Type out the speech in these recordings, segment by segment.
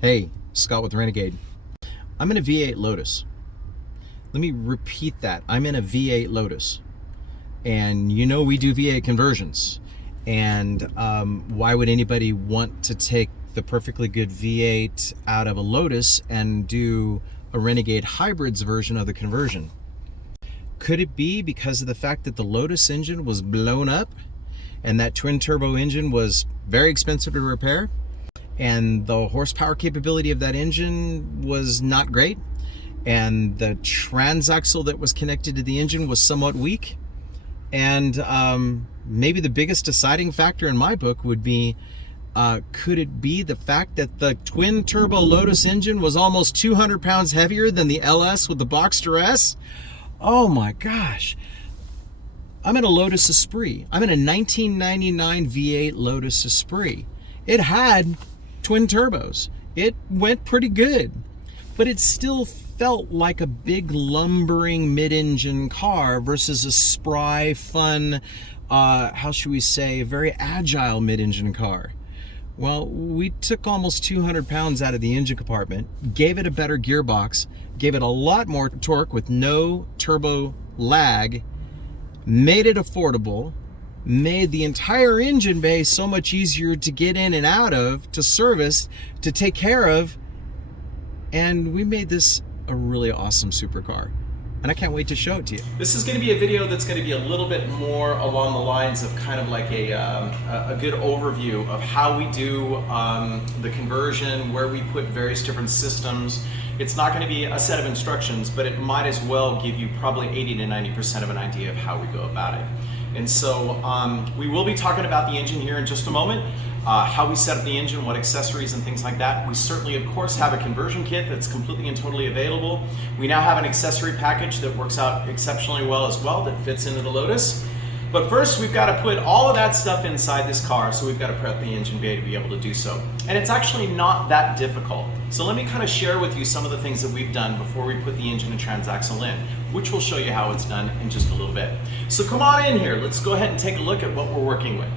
Hey, Scott with Renegade. I'm in a V8 Lotus. Let me repeat that. I'm in a V8 Lotus. And you know we do V8 conversions. And why would anybody want to take the perfectly good V8 out of a Lotus and do a Renegade Hybrids version of the conversion? Could it be because of the fact that the Lotus engine was blown up and that twin turbo engine was very expensive to repair? And the horsepower capability of that engine was not great, and the transaxle that was connected to the engine was somewhat weak. And maybe the biggest deciding factor in my book would be, could it be the fact that the twin turbo Lotus engine was almost 200 pounds heavier than the LS with the Boxster S? Oh my gosh. I'm in a Lotus Esprit. I'm in a 1999 V8 Lotus Esprit. It had twin turbos. It went pretty good, but it still felt like a big lumbering mid-engine car versus a spry, fun, how should we say, very agile mid-engine car. Well, we took almost 200 pounds out of the engine compartment, gave it a better gearbox, gave it a lot more torque with no turbo lag, made it affordable, made the entire engine bay so much easier to get in and out of, to service, to take care of, and we made this a really awesome supercar. And I can't wait to show it to you. This is going to be a video that's going to be a little bit more along the lines of kind of like a good overview of how we do the conversion, where we put various different systems. It's not going to be a set of instructions, but it might as well give you probably 80 to 90% of an idea of how we go about it. And so we will be talking about the engine here in just a moment, how we set up the engine, what accessories and things like that. We certainly, of course, have a conversion kit that's completely and totally available. We now have an accessory package that works out exceptionally well as well, that fits into the Lotus. But first, we've got to put all of that stuff inside this car, so we've got to prep the engine bay to be able to do so. And it's actually not that difficult. So let me kind of share with you some of the things that we've done before we put the engine and transaxle in, which will show you how it's done in just a little bit. So come on in here, let's go ahead and take a look at what we're working with.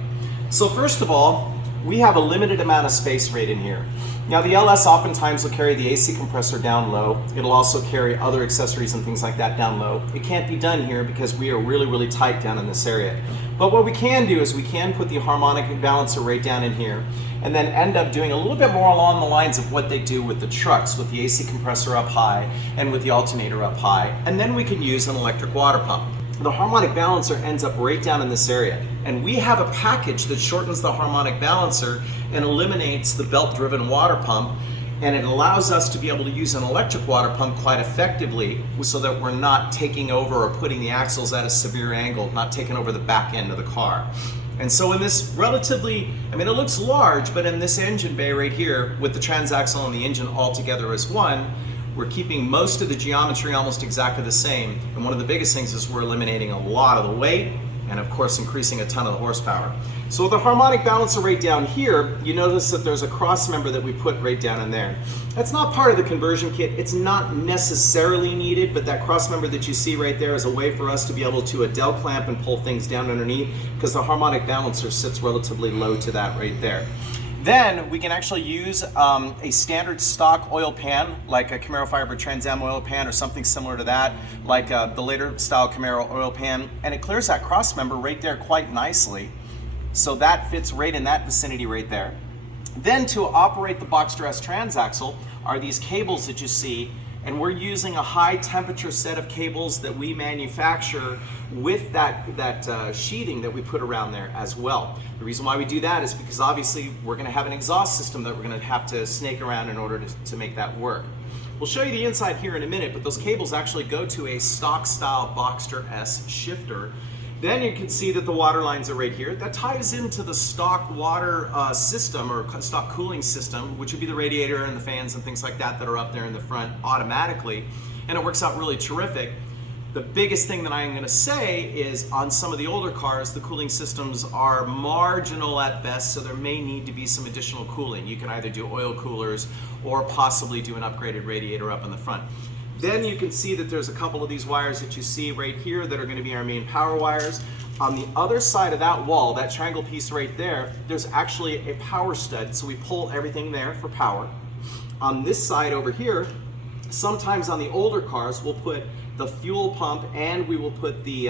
So first of all, we have a limited amount of space right in here. Now the LS oftentimes will carry the AC compressor down low. It'll also carry other accessories and things like that down low. It can't be done here because we are really, really tight down in this area. But what we can do is we can put the harmonic balancer right down in here and then end up doing a little bit more along the lines of what they do with the trucks, with the AC compressor up high and with the alternator up high. And then we can use an electric water pump. The harmonic balancer ends up right down in this area. And we have a package that shortens the harmonic balancer and eliminates the belt-driven water pump, and it allows us to be able to use an electric water pump quite effectively so that we're not taking over or putting the axles at a severe angle, not taking over the back end of the car. And so in this relatively, I mean, it looks large, but in this engine bay right here, with the transaxle and the engine all together as one, we're keeping most of the geometry almost exactly the same. And one of the biggest things is we're eliminating a lot of the weight and of course increasing a ton of the horsepower. So with the harmonic balancer right down here, you notice that there's a cross member that we put right down in there. That's not part of the conversion kit. It's not necessarily needed, but that cross member that you see right there is a way for us to be able to Adele clamp and pull things down underneath, because the harmonic balancer sits relatively low to that right there. Then we can actually use a standard stock oil pan, like a Camaro Fiber Trans Am oil pan or something similar to that, like the later style Camaro oil pan, and it clears that cross member right there quite nicely. So that fits right in that vicinity right there. Then to operate the Boxster S transaxle are these cables that you see, and we're using a high temperature set of cables that we manufacture with that sheathing that we put around there as well. The reason why we do that is because obviously we're going to have an exhaust system that we're going to have to snake around in order to make that work. We'll show you the inside here in a minute, but those cables actually go to a stock style Boxster S shifter. Then you can see that the water lines are right here. That ties into the stock water system, or stock cooling system, which would be the radiator and the fans and things like that that are up there in the front automatically. And it works out really terrific. The biggest thing that I'm going to say is on some of the older cars, the cooling systems are marginal at best, so there may need to be some additional cooling. You can either do oil coolers or possibly do an upgraded radiator up in the front. Then you can see that there's a couple of these wires that you see right here that are going to be our main power wires. On the other side of that wall, that triangle piece right there, there's actually a power stud, so we pull everything there for power. on this side over here, sometimes on the older cars, we'll put the fuel pump and we will put the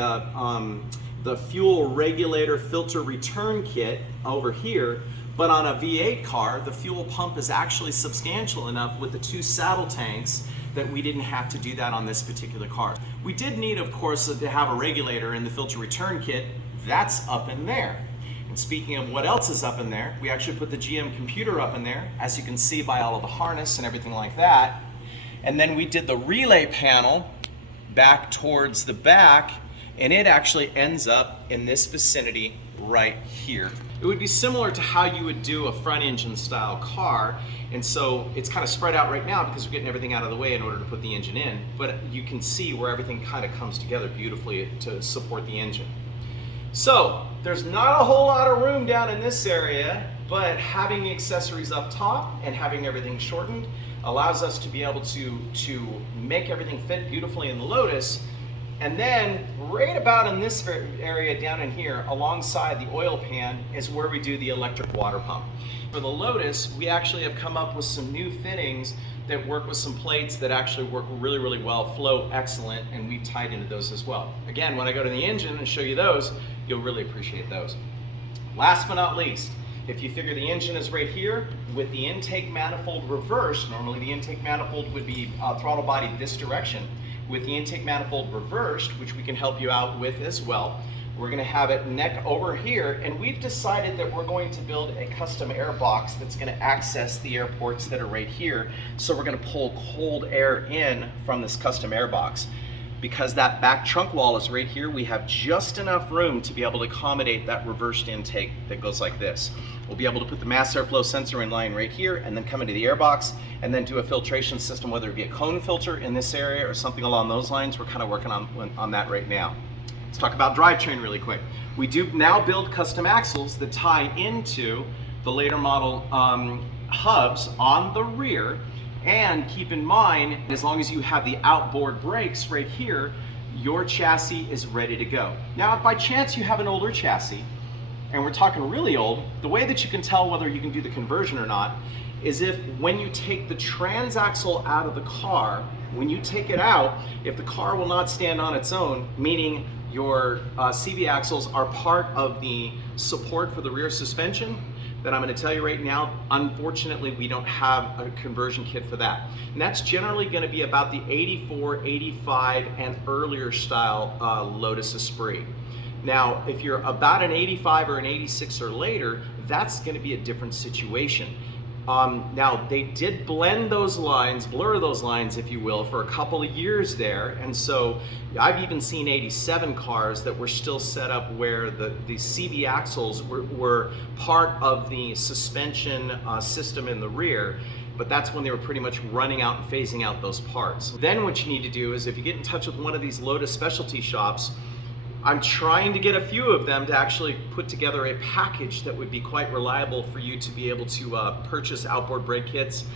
fuel regulator filter return kit over here. But on a V8 car, the fuel pump is actually substantial enough with the 2 saddle tanks that we didn't have to do that on this particular car. We did need, of course, to have a regulator in the filter return kit. That's up in there. And speaking of what else is up in there, we actually put the GM computer up in there, as you can see by all of the harness and everything like that. And then we did the relay panel back towards the back, and it actually ends up in this vicinity right here. It would be similar to how you would do a front engine style car, and so it's kind of spread out right now because we're getting everything out of the way in order to put the engine in, but you can see where everything kind of comes together beautifully to support the engine. So there's not a whole lot of room down in this area, but having the accessories up top and having everything shortened allows us to be able to make everything fit beautifully in the Lotus. And then right about in this area down in here, alongside the oil pan, is where we do the electric water pump. For the Lotus, we actually have come up with some new fittings that work with some plates that actually work really, really well, flow excellent, and we've tied into those as well. Again, when I go to the engine and show you those, you'll really appreciate those. Last but not least, if you figure the engine is right here, with the intake manifold reversed, normally the intake manifold would be throttle body this direction. With the intake manifold reversed, which we can help you out with as well, we're going to have it neck over here, and we've decided that we're going to build a custom air box that's going to access the air ports that are right here. So we're going to pull cold air in from this custom air box. Because that back trunk wall is right here, we have just enough room to be able to accommodate that reversed intake that goes like this. We'll be able to put the mass airflow sensor in line right here and then come into the airbox and then do a filtration system, whether it be a cone filter in this area or something along those lines. We're kind of working on that right now. Let's talk about drivetrain really quick. We do now build custom axles that tie into the later model hubs on the rear. And keep in mind, as long as you have the outboard brakes right here, your chassis is ready to go. Now, if by chance you have an older chassis, and we're talking really old, the way that you can tell whether you can do the conversion or not is if when you take the transaxle out of the car, when you take it out, if the car will not stand on its own, meaning your CV axles are part of the support for the rear suspension, then I'm going to tell you right now, unfortunately, we don't have a conversion kit for that. And that's generally going to be about the 84, 85, and earlier style Lotus Esprit. Now, if you're about an 85 or an 86 or later, that's going to be a different situation. Now, they did blend those lines, blur those lines, if you will, for a couple of years there. And so I've even seen 87 cars that were still set up where the CV axles were part of the suspension system in the rear. But that's when they were pretty much running out and phasing out those parts. Then what you need to do is if you get in touch with one of these Lotus specialty shops, I'm trying to get a few of them to actually put together a package that would be quite reliable for you to be able to purchase outboard brake kits.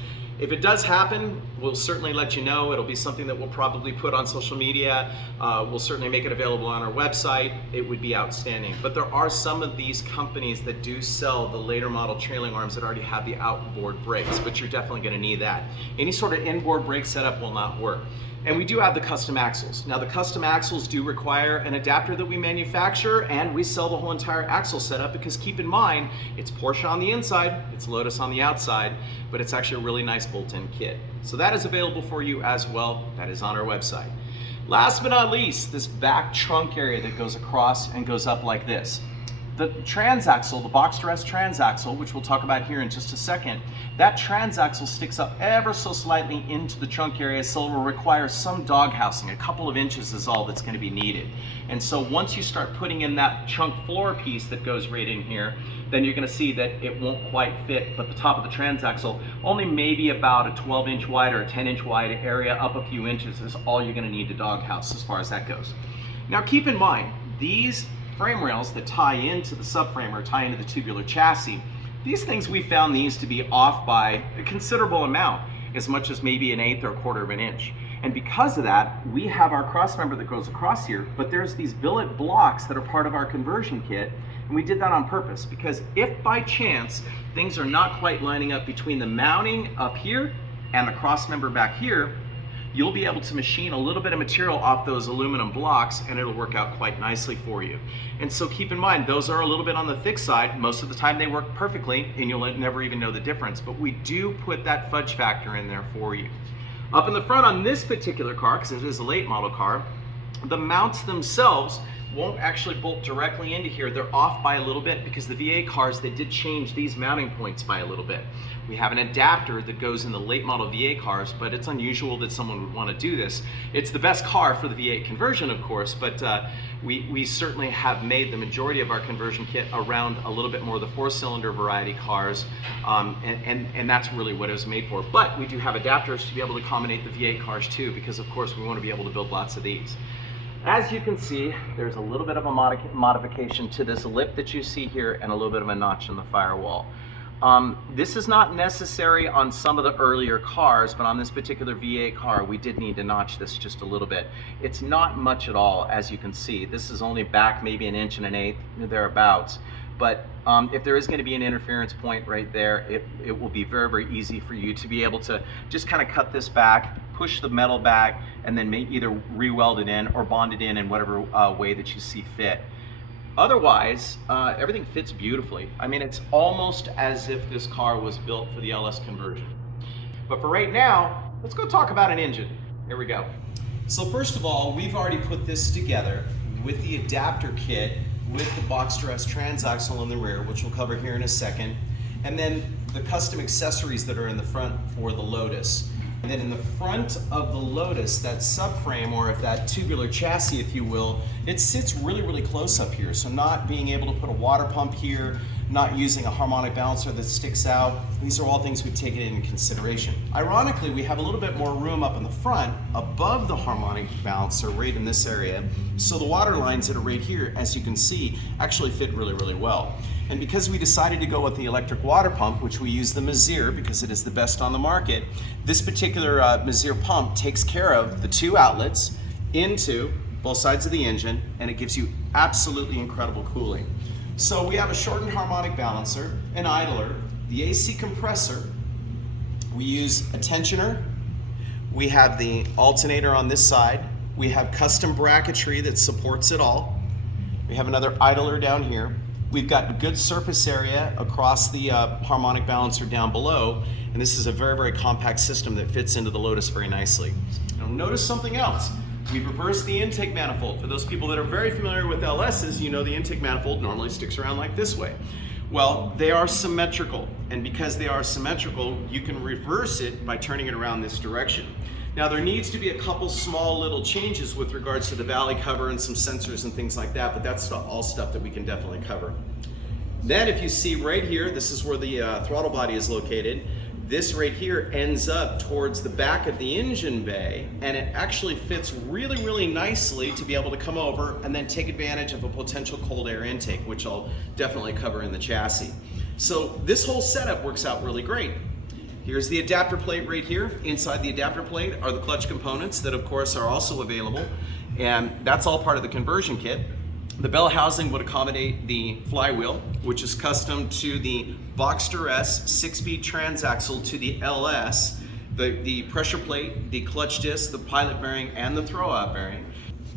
If it does happen, we'll certainly let you know. It'll be something that we'll probably put on social media. We'll certainly make it available on our website. It would be outstanding. But there are some of these companies that do sell the later model trailing arms that already have the outboard brakes, but you're definitely going to need that. Any sort of inboard brake setup will not work. And we do have the custom axles. Now the custom axles do require an adapter that we manufacture, and we sell the whole entire axle setup because keep in mind, it's Porsche on the inside, it's Lotus on the outside, but it's actually a really nice bolt-in kit. So that is available for you as well. That is on our website. Last but not least, this back trunk area that goes across and goes up like this. The transaxle, the Boxster S transaxle, which we'll talk about here in just a second, that transaxle sticks up ever so slightly into the trunk area, so it will require some dog housing. A couple of inches is all that's going to be needed. And so once you start putting in that trunk floor piece that goes right in here, then you're going to see that it won't quite fit, but the top of the transaxle, only maybe about a 12-inch wide or a 10-inch wide area, up a few inches is all you're going to need to dog house as far as that goes. Now keep in mind, these frame rails that tie into the subframe or tie into the tubular chassis, these things we found these to be off by a considerable amount, as much as maybe an eighth or a quarter of an inch. And because of that, we have our cross member that goes across here, but there's these billet blocks that are part of our conversion kit, and we did that on purpose because if by chance things are not quite lining up between the mounting up here and the cross member back here, you'll be able to machine a little bit of material off those aluminum blocks and it'll work out quite nicely for you. And so keep in mind, those are a little bit on the thick side. Most of the time they work perfectly and you'll never even know the difference, but we do put that fudge factor in there for you. Up in the front on this particular car, because it is a late model car, the mounts themselves won't actually bolt directly into here. They're off by a little bit because the V8 cars, they did change these mounting points by a little bit. We have an adapter that goes in the late model V8 cars, but it's unusual that someone would want to do this. It's the best car for the V8 conversion, of course, but we certainly have made the majority of our conversion kit around a little bit more of the 4-cylinder variety cars, and that's really what it was made for. But we do have adapters to be able to accommodate the V8 cars too, because of course we want to be able to build lots of these. As you can see, there's a little bit of a modification to this lip that you see here and a little bit of a notch in the firewall. This is not necessary on some of the earlier cars, but on this particular V8 car, we did need to notch this just a little bit. It's not much at all, as you can see. This is only back maybe 1 1/8 inches, thereabouts. But if there is going to be an interference point right there, it will be very, very easy for you to be able to just kind of cut this back, push the metal back, and then either re-weld it in or bond it in whatever way that you see fit. Otherwise, everything fits beautifully. I mean, it's almost as if this car was built for the LS conversion. But for right now, let's go talk about an engine. Here we go. So first of all, we've already put this together with the adapter kit with the Boxster S transaxle in the rear, which we'll cover here in a second, and then the custom accessories that are in the front for the Lotus. And then in the front of the Lotus, that subframe, or if that tubular chassis, if you will, it sits really, really close up here. So not being able to put a water pump here, not using a harmonic balancer that sticks out, these are all things we've taken into consideration. Ironically, we have a little bit more room up in the front above the harmonic balancer right in this area. So the water lines that are right here, as you can see, actually fit really, really well. And because we decided to go with the electric water pump, which we use the Mazir because it is the best on the market, this particular Mazir pump takes care of the 2 outlets into both sides of the engine, and it gives you absolutely incredible cooling. So we have a shortened harmonic balancer, an idler, the AC compressor, we use a tensioner, we have the alternator on this side, we have custom bracketry that supports it all, we have another idler down here, we've got good surface area across the harmonic balancer down below, and this is a very, very compact system that fits into the Lotus very nicely. Now notice something else. We've reversed the intake manifold. For those people that are very familiar with LS's, you know the intake manifold normally sticks around like this way. Well, they are symmetrical, and because they are symmetrical, you can reverse it by turning it around this direction. Now there needs to be a couple small little changes with regards to the valley cover and some sensors and things like that, but that's all stuff that we can definitely cover. Then if you see right here, this is where the throttle body is located. This right here ends up towards the back of the engine bay, and it actually fits really, really nicely to be able to come over and then take advantage of a potential cold air intake, which I'll definitely cover in the chassis. So this whole setup works out really great. Here's the adapter plate right here. Inside the adapter plate are the clutch components that of course are also available, and that's all part of the conversion kit. The bell housing would accommodate the flywheel, which is custom to the Boxster S 6-speed transaxle to the LS, the pressure plate, the clutch disc, the pilot bearing, and the throwout bearing.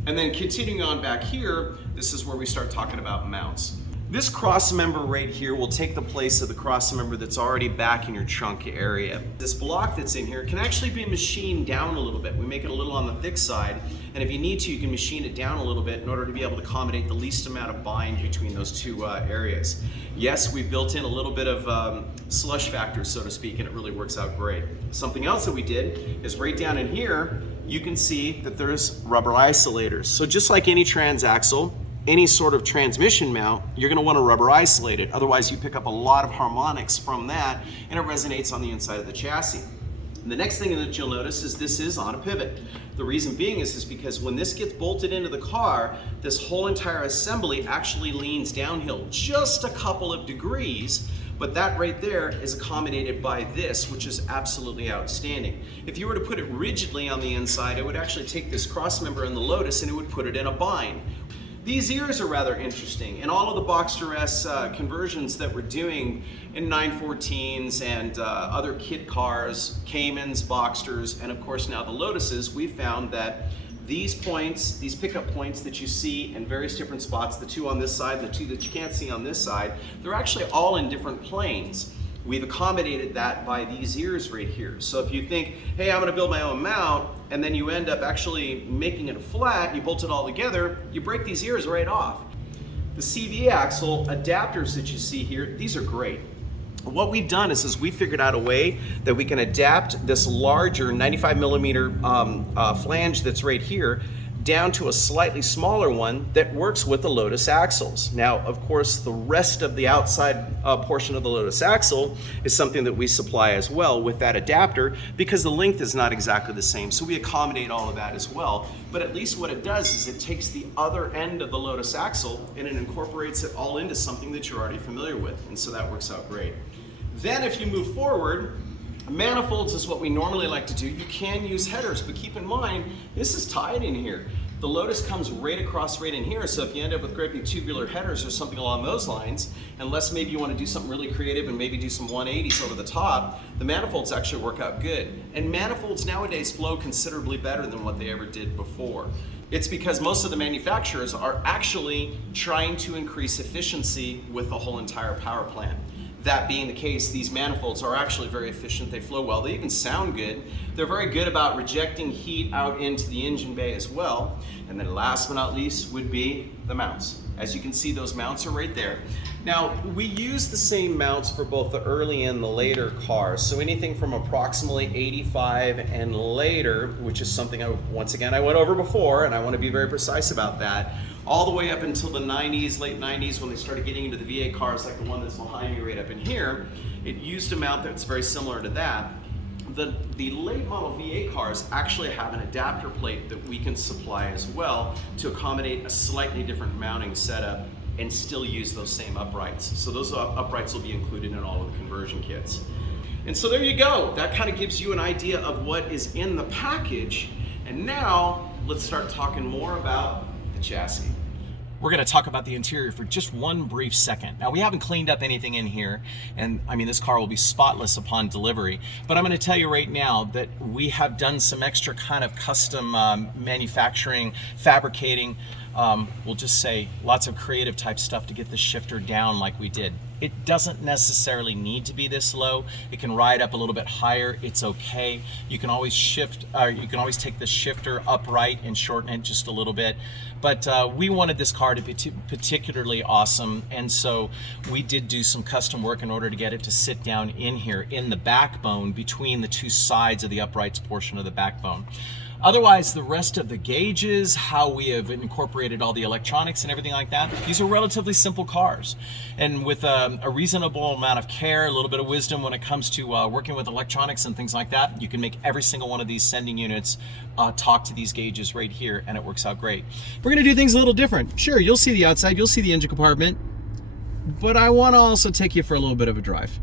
And then continuing on back here, this is where we start talking about mounts. This cross member right here will take the place of the cross member that's already back in your trunk area. This block that's in here can actually be machined down a little bit. We make it a little on the thick side, and if you need to, you can machine it down a little bit in order to be able to accommodate the least amount of bind between those 2 areas. Yes, we built in a little bit of slush factor, so to speak, and it really works out great. Something else that we did is right down in here, you can see that there's rubber isolators. So just like any transaxle, any sort of transmission mount, you're going to want to rubber isolate it. Otherwise, you pick up a lot of harmonics from that, and it resonates on the inside of the chassis. And the next thing that you'll notice is this is on a pivot. The reason being is because when this gets bolted into the car, this whole entire assembly actually leans downhill just a couple of degrees, but that right there is accommodated by this, which is absolutely outstanding. If you were to put it rigidly on the inside, it would actually take this cross member in the Lotus and it would put it in a bind. These ears are rather interesting, and all of the Boxster S conversions that we're doing in 914s and other kit cars, Caymans, Boxsters, and of course now the Lotuses, we found that these points, these pickup points that you see in various different spots, the two on this side, the two that you can't see on this side, they're actually all in different planes. We've accommodated that by these ears right here. So if you think, hey, I'm gonna build my own mount, and then you end up actually making it flat, you bolt it all together, you break these ears right off. The CV axle adapters that you see here, these are great. What we've done is we figured out a way that we can adapt this larger 95 millimeter flange that's right here down to a slightly smaller one that works with the Lotus axles. Now, of course, the rest of the outside portion of the Lotus axle is something that we supply as well with that adapter, because the length is not exactly the same. So we accommodate all of that as well. But at least what it does is it takes the other end of the Lotus axle and it incorporates it all into something that you're already familiar with. And so that works out great. Then if you move forward, manifolds is what we normally like to do. You can use headers, but keep in mind, this is tied in here. The Lotus comes right across right in here, so if you end up with great big tubular headers or something along those lines, unless maybe you want to do something really creative and maybe do some 180s over the top, the manifolds actually work out good. And manifolds nowadays flow considerably better than what they ever did before. It's because most of the manufacturers are actually trying to increase efficiency with the whole entire power plant. That being the case, these manifolds are actually very efficient. They flow well. They even sound good. They're very good about rejecting heat out into the engine bay as well. And then last but not least would be the mounts. As you can see, those mounts are right there. Now, we use the same mounts for both the early and the later cars. So anything from approximately 85 and later, which is something once again I went over before, and I want to be very precise about that, all the way up until the 90s, late 90s, when they started getting into the V8 cars like the one that's behind me right up in here, it used a mount that's very similar to that. The late model V8 cars actually have an adapter plate that we can supply as well to accommodate a slightly different mounting setup and still use those same uprights. So those uprights will be included in all of the conversion kits. And so there you go. That kind of gives you an idea of what is in the package. And now let's start talking more about the chassis. We're going to talk about the interior for just one brief second. Now, we haven't cleaned up anything in here, and I mean, this car will be spotless upon delivery, but I'm going to tell you right now that we have done some extra kind of custom manufacturing, fabricating, we'll just say lots of creative type stuff to get the shifter down like we did. It doesn't necessarily need to be this low. It can ride up a little bit higher. It's okay. You can always shift, you can always take the shifter upright and shorten it just a little bit. But we wanted this car to be particularly awesome, and so we did do some custom work in order to get it to sit down in here in the backbone between the two sides of the uprights portion of the backbone. Otherwise, the rest of the gauges, how we have incorporated all the electronics and everything like that, these are relatively simple cars. And with a reasonable amount of care, a little bit of wisdom when it comes to working with electronics and things like that, you can make every single one of these sending units talk to these gauges right here, and it works out great. We're gonna do things a little different. Sure, you'll see the outside, you'll see the engine compartment, but I wanna also take you for a little bit of a drive.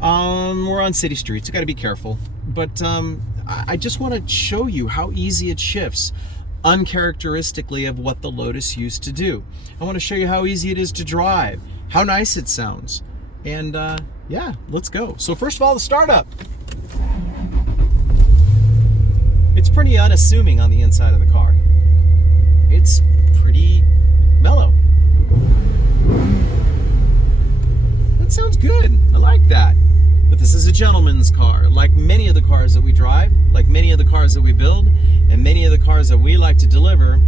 We're on city streets, you gotta be careful. But I just want to show you how easy it shifts, uncharacteristically of what the Lotus used to do. I want to show you how easy it is to drive, how nice it sounds, and yeah, let's go. So first of all, the startup. It's pretty unassuming on the inside of the car. It's pretty mellow. That sounds good. I like that. But this is a gentleman's car. Like many of the cars that we drive, like many of the cars that we build, and many of the cars that we like to deliver,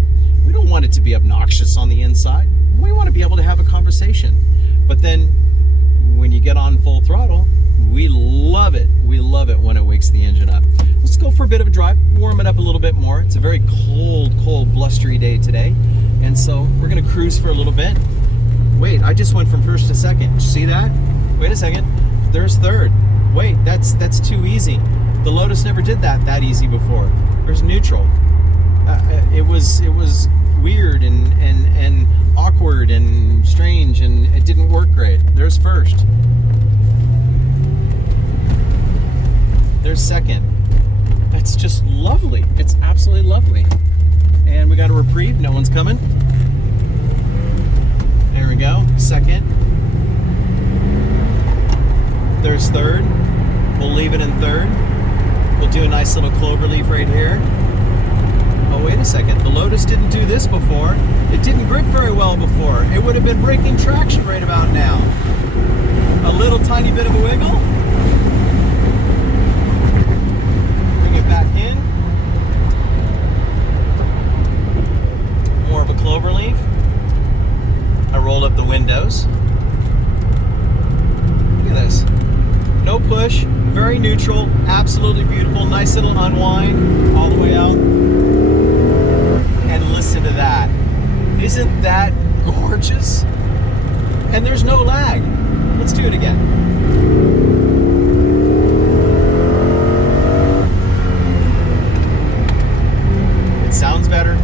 we don't want it to be obnoxious on the inside. We want to be able to have a conversation. But then when you get on full throttle, we love it. We love it when it wakes the engine up. Let's go for a bit of a drive, warm it up a little bit more. It's a very cold, blustery day today. And so we're gonna cruise for a little bit. Wait, I just went from first to second. See that? Wait a second. There's third. Wait, that's too easy. The Lotus never did that easy before. There's neutral. It was weird and awkward and strange, and it didn't work great. There's first. There's second. That's just lovely. It's absolutely lovely. And we got a reprieve. No one's coming. go. Second. There's third. We'll leave it in third. We'll do a nice little clover leaf right here. Oh, wait a second. The Lotus didn't do this before. It didn't grip very well before. It would have been breaking traction right about now. A little tiny bit of a wiggle. Bring it back in. More of a clover leaf. I rolled up the windows. Look at this. No push, very neutral, absolutely beautiful. Nice little unwind all the way out. And listen to that. Isn't that gorgeous? And there's no lag. Let's do it again. It sounds better.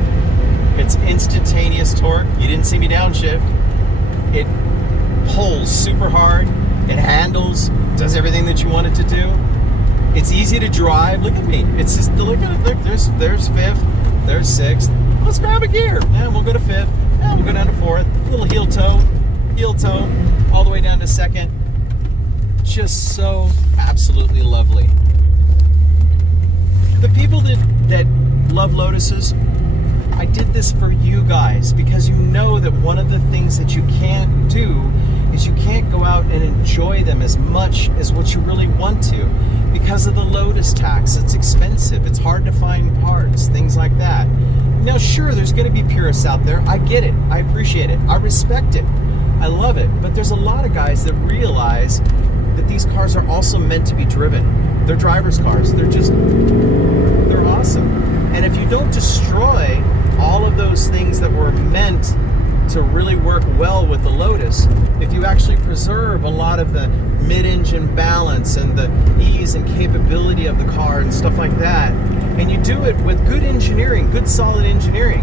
It's instantaneous torque. You didn't see me downshift. It pulls super hard. It handles, does everything that you want it to do. It's easy to drive. Look at me. It's just, look at it. Look, there's fifth, there's sixth. Let's grab a gear. Yeah, we'll go to fifth. Yeah, we'll go down to fourth. Little heel toe, all the way down to second. Just so absolutely lovely. The people that love Lotuses, I did this for you guys because you know that one of the things that you can't do is you can't go out and enjoy them as much as what you really want to because of the Lotus tax. It's expensive. It's hard to find parts, things like that. Now, sure, there's going to be purists out there. I get it. I appreciate it. I respect it. I love it. But there's a lot of guys that realize that these cars are also meant to be driven. They're driver's cars. They're awesome. And if you don't destroy all of those things that were meant to really work well with the Lotus, if you actually preserve a lot of the mid-engine balance and the ease and capability of the car and stuff like that, and you do it with good engineering, good solid engineering,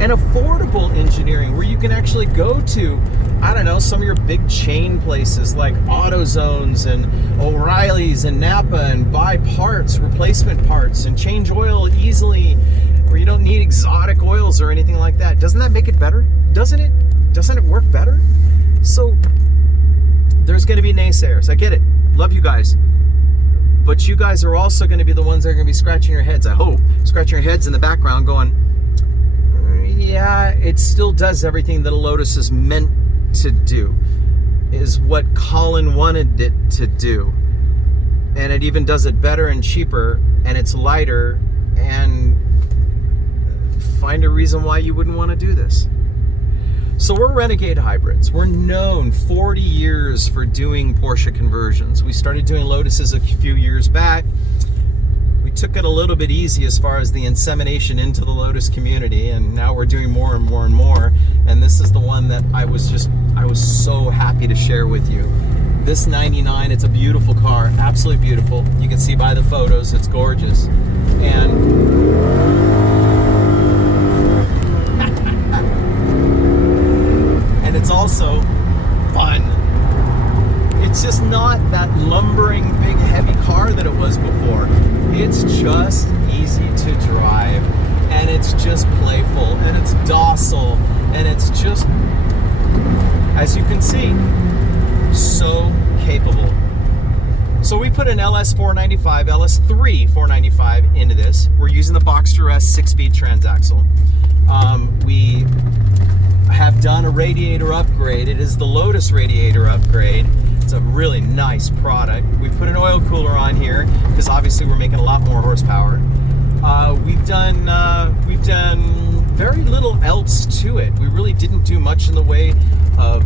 and affordable engineering where you can actually go to, I don't know, some of your big chain places like AutoZones and O'Reilly's and Napa and buy parts, replacement parts, and change oil easily, where you don't need exotic oils or anything like that. Doesn't that make it better? Doesn't it? Doesn't it work better? So there's going to be naysayers. I get it. Love you guys. But you guys are also going to be the ones that are going to be scratching your heads, I hope. Scratching your heads in the background going, yeah, it still does everything that a Lotus is meant to do. Is what Colin wanted it to do. And it even does it better and cheaper, and it's lighter, and find a reason why you wouldn't want to do this. So we're Renegade hybrids. We're known 40 years for doing Porsche conversions. We started doing Lotuses a few years back. We took it a little bit easy as far as the insemination into the Lotus community, and now we're doing more and more and more. And this is the one that I was so happy to share with you. This 99, it's a beautiful car, absolutely beautiful. You can see by the photos, it's gorgeous. And it's also fun. It's just not that lumbering, big, heavy car that it was before. It's just easy to drive, and it's just playful, and it's docile, and it's just, as you can see, so capable. So we put an LS495, LS3 495 into this. We're using the Boxster S 6-speed transaxle. We have done a radiator upgrade. It is the Lotus radiator upgrade. It's a really nice product. We put an oil cooler on here because obviously we're making a lot more horsepower. We've done very little else to it. We really didn't do much in the way of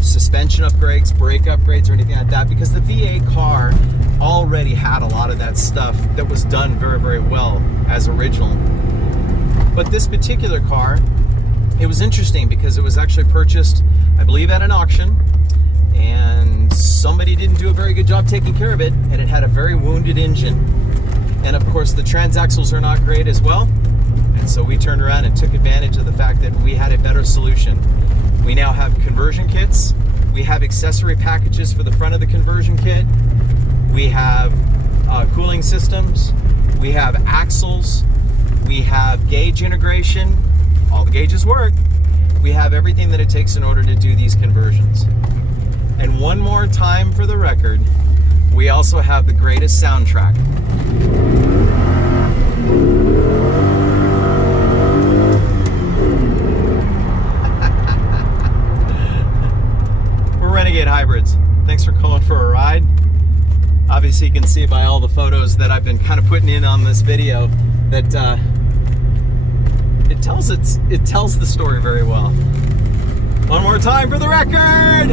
suspension upgrades, brake upgrades, or anything like that, because the V8 car already had a lot of that stuff that was done very, very well as original. But this particular car, it was interesting because it was actually purchased, I believe, at an auction, and somebody didn't do a very good job taking care of it, and it had a very wounded engine. And of course the transaxles are not great as well, and so we turned around and took advantage of the fact that we had a better solution. We now have conversion kits, we have accessory packages for the front of the conversion kit, we have cooling systems, we have axles, we have gauge integration, all the gauges work, We have everything that it takes in order to do these conversions. And one more time for the record, we also have the greatest soundtrack. We're Renegade Hybrids. Thanks for calling for a ride. Obviously you can see by all the photos that I've been kind of putting in on this video that it tells the story very well. One more time for the record!